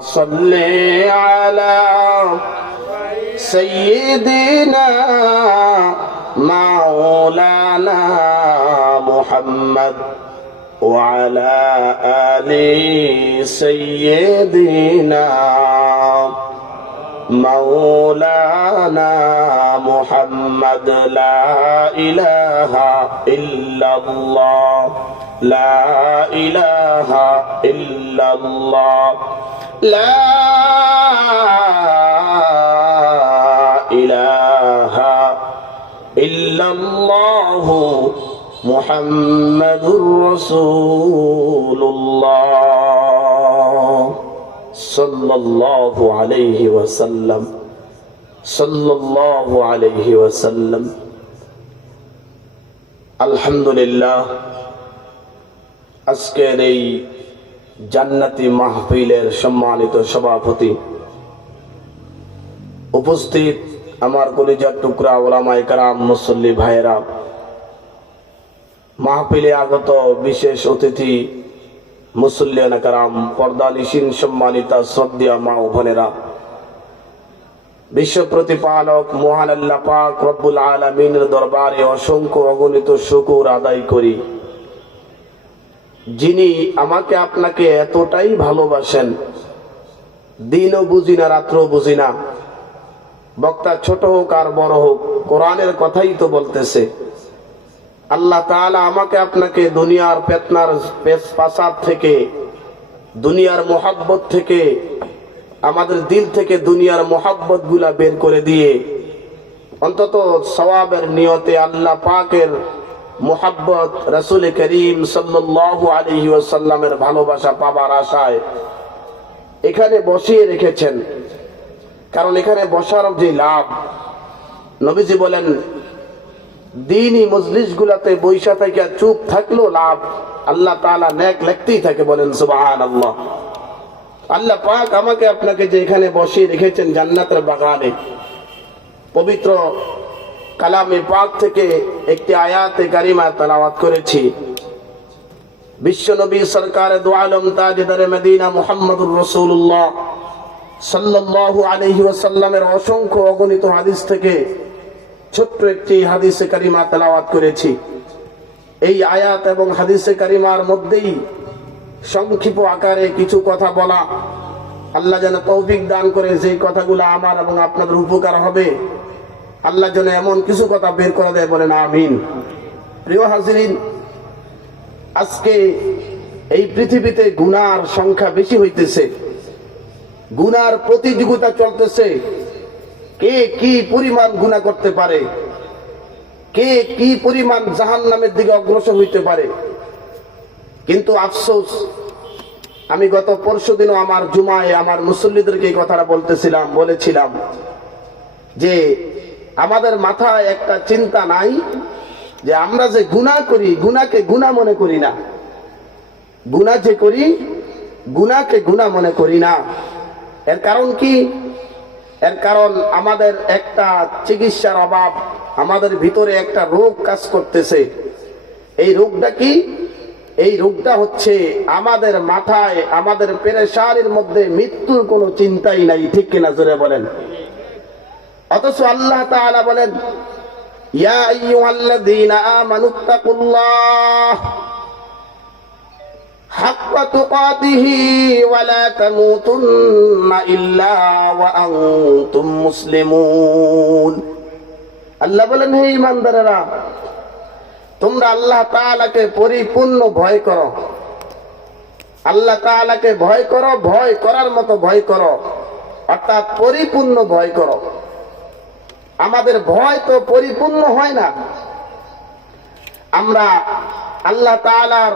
صل على سيدنا مولانا محمد وعلى آل سيدنا مولانا محمد. لا إله إلا الله. لا إله إلا الله. لا إله إلا الله محمد رسول الله صلى الله عليه وسلم صلى الله عليه وسلم الحمد لله আজকের এই জান্নাতি মাহফিলের সম্মানিত সভাপতি। উপস্থিত আমার কলিজার টুকরা ওলামাই কারাম, মুসল্লি ভাইয়েরা। মাহফিলে আগত বিশেষ অতিথি, মুসল্লিয়ানা কারাম, পর্দালিসীন সম্মানিতা শ্রদ্ধা মা ও বোনেরা। বিশ্ব প্রতিপালক মহান আল্লাহ পাক রব্বুল আলমিনের দরবারে অসংখ্য অগণিত শুকুর আদায় করি। যিনি আমাকে আপনাকে এতটাই ভালোবাসেন, দিনও বুঝি না, রাত্রও বুঝি না। বক্তা ছোট হোক আর বড় হোক, কোরআনের কথাই তো বলতেছে। আল্লাহ তাআলা আমাকে আপনাকে দুনিয়ার পেতনার পাসাদ থেকে, দুনিয়ার মোহাব্বত থেকে, আমাদের দিল থেকে দুনিয়ার মোহাব্বতগুলা বের করে দিয়ে, অন্তত সওয়াবের নিয়তে আল্লাহ পাকের মোহাব্বত রসুল করিম ওয়াসাল্লামের ভালোবাসা পাবার আশায় এখানে বসিয়ে রেখেছেন। কারণ এখানে বসার যে লাভ, নবীজি বলেন দিনই মজলিস গুলাতে বৈশা থেকে চুপ থাকলেও লাভ, আল্লাহ তাআলা নেক লেখতেই থাকে বলেন সুবাহান আল্লাহ আল্লাহ পাক আমাকে আপনাকে যে এখানে বসিয়ে রেখেছেন জান্নাতের বাগানে, পবিত্র কালামে পাক থেকে একটি আয়াতে কারিমা তালাওয়াত করেছি। বিশ্ব নবী সরকার দোয়ালম তাজদারে মদিনা মুহাম্মদুর রাসূলুল্লাহ সাল্লাল্লাহু আলাইহি ওয়াসাল্লামের অসংখ্য অগণিত হাদিস থেকে ছোট্ট একটি হাদিসে কারিমা তেলাওয়াত করেছি। এই আয়াত এবং হাদিসে কারিমার মধ্যেই সংক্ষিপ্ত আকারে কিছু কথা বলা। আল্লাহ যেন তৌফিক দান করে যেই কথাগুলো আমার এবং আপনাদের উপকার হবে। আল্লাহ যেন এমন কিছু কথা বের করে দেয়, বলেন আমিন। প্রিয় হাজিরিন, আজকে এই পৃথিবীতে গুনার সংখ্যা বেশি হইতেছে। গুনার প্রতিযোগিতা চলতেছে। কে কি পরিমাণ গুণা করতে পারে? কে কি পরিমাণ জাহান নামের দিকে অগ্রসর হইতে পারে? কিন্তু আফসোস, আমি গত পরশু দিনও আমার জুমায় আমার মুসল্লিদেরকে এই কথাটা বলতেছিলাম, বলেছিলাম যে আমাদের মাথায় একটা চিন্তা নাই যে আমরা যে গুণা করি, গুণাকে গুণা মনে করি না। গুণা যে করি, গুণাকে গুণা মনে করি না। এর কারণ কি? এর কারণ আমাদের একটা চিকিৎসার অভাব, আমাদের ভিতরে একটা রোগ কাজ করতেছে। এই রোগটা কি? এই রোগটা হচ্ছে আমাদের মাথায়, আমাদের পেরেশারির মধ্যে মৃত্যুর কোনো চিন্তাই নাই, ঠিক কিনা জোরে বলেন? অথচ আল্লাহ বলেন আল্লাহ বলেন, হে ইমানদারেরা তোমরা আল্লাহ তাআলাকে পরিপূর্ণ ভয় করো। আল্লাহ তাআলাকে ভয় করো, ভয় করার মতো ভয় করো, অর্থাৎ পরিপূর্ণ ভয় করো। আমাদের ভয় তো পরিপূর্ণ হয় না। আমরা আল্লাহ তাআলার